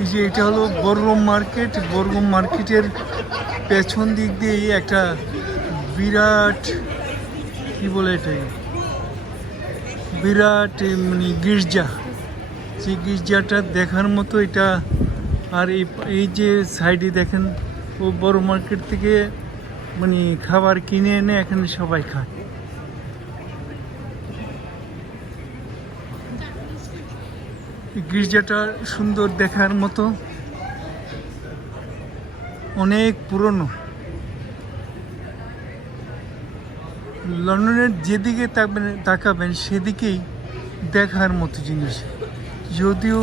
এই যে এটা হলো বরগম মার্কেট। বরগম মার্কেটের পেছন দিক দিয়ে একটা বিরাট কি বলে এটাই বিরাট মানে গির্জা, যে গির্জাটা দেখার মতো এটা। আর এই যে সাইডে দেখেন ও বড় মার্কেট থেকে মানে খাবার কিনে এনে এখানে সবাই খায়। গির্জাটা সুন্দর দেখার মতো, অনেক পুরনো। লন্ডনের যেদিকে তাকাবেন সেদিকেই দেখার মতো জিনিস, যদিও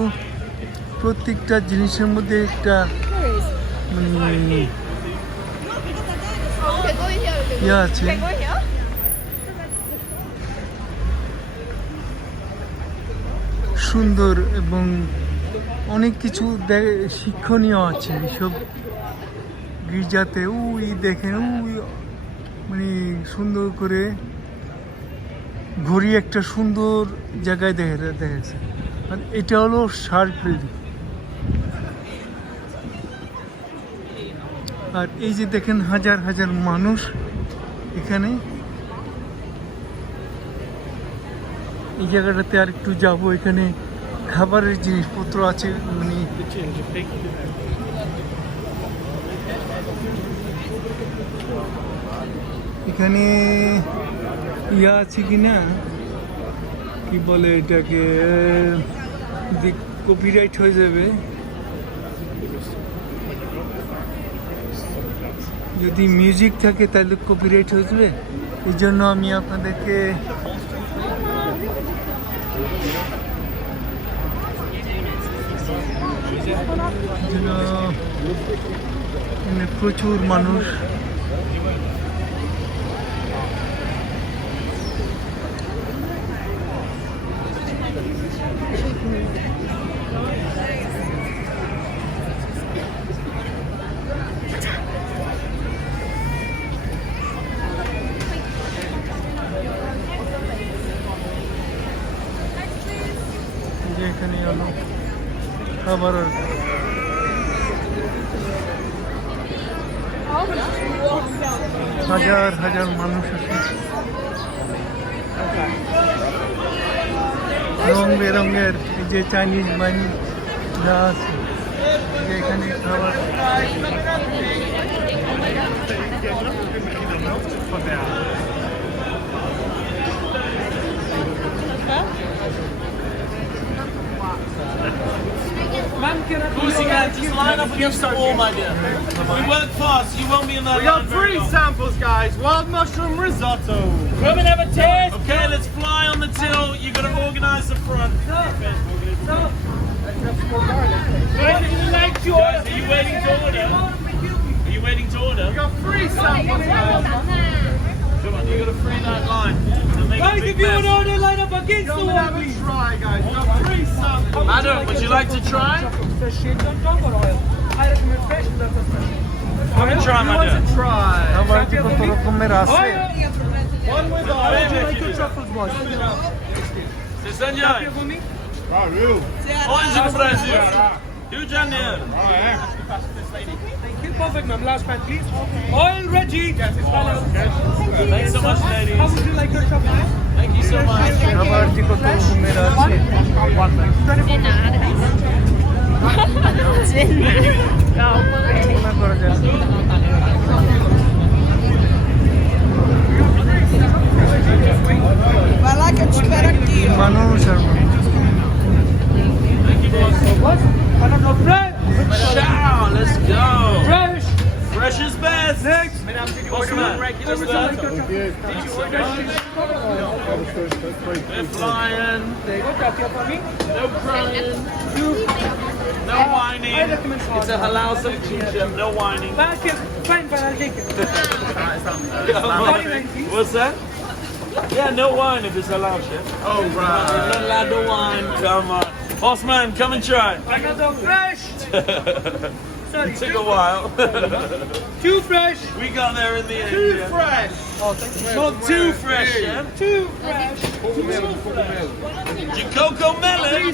প্রত্যেকটা জিনিসের মধ্যে একটা মানে ইয়ে আছে। সুন্দর এবং অনেক কিছু শিক্ষণীয় আছে এইসব গির্জাতে। ওই দেখেন ওই মানে সুন্দর করে ঘড়ি একটা সুন্দর জায়গায় দেখেছে। আর এটা হলো শার্ক বিল্ডিং। আর এই যে দেখেন হাজার হাজার মানুষ এখানে। এই জায়গাটাতে আর একটু যাবো, এখানে খাবারের জিনিসপত্র আছে মানে এখানে ইয়া আছে কি না, কি বলে এটাকে, যে কপিরাইট হয়ে যাবে যদি মিউজিক থাকে, তাহলে কপিরাইট হয়ে যাবে। এই জন্য আমি আপনাদেরকে প্রচুর মানুষ। এখানে হলো খাবার, হাজার হাজার মানুষ আছে, রং বেরঙের এই যে চাইনিজ বাইনি যা আছে এখানে খাবার। Lucy, guys, just line up against the wall, my dear. We work fast, you won't be in that We line got very 3 long. samples, guys. Wild mushroom risotto. Come and have a taste. Okay, let's fly on the till. You got to organise the front. Guys, are you waiting to order? Are you waiting to order? We got 3 samples, guys. Come on, you got to free that line. Guys, if you would order, line up against the Come and wall, have a please. try, guys. We got 3 samples. Madam, would you like to try? Fresh shades on top or oil? I recommend fresh, that's a fresh. Come and try, You my want dear. to try? খাবার কি কত রকমের আছে। Oil! One with How would you oil. like your truffles, boss? C'est Seigneur. Here for me? Onde no Brasil? Rio de Janeiro. Thank you. Perfect, ma'am. Last pan, please. Oil, Reggie. Thanks so much, ladies. How would you like your truffles? Thank you so much. খাবার কি কত রকমের আছে। তুলনা করা যায় না। মানুষ আর Ciao, let's go. Fresh. Fresh is best. Next. What's that? Just that? We're flying. There you go. Tap here for me. No crying. No whining. I recommend sauce. It's a halal selection, chef. No whining. Back here. Fine, I'll take it. What's that? Yeah, no wine if it's halal, chef. Oh, You're right. not allowed to wine. Come on. Boss man, come and try. Another fresh. Sorry, It took a while. too fresh. We got there in the end. Too yeah. fresh. Not too fresh, yeah? Too fresh. De Coco Melon.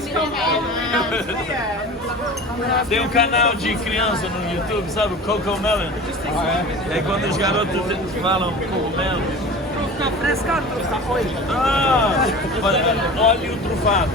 Tem um canal de criança no YouTube, sabe? O Coco Melon. É quando os garotos falam cogumelo. Está fresca, está óleo. Ah, óleo trufado.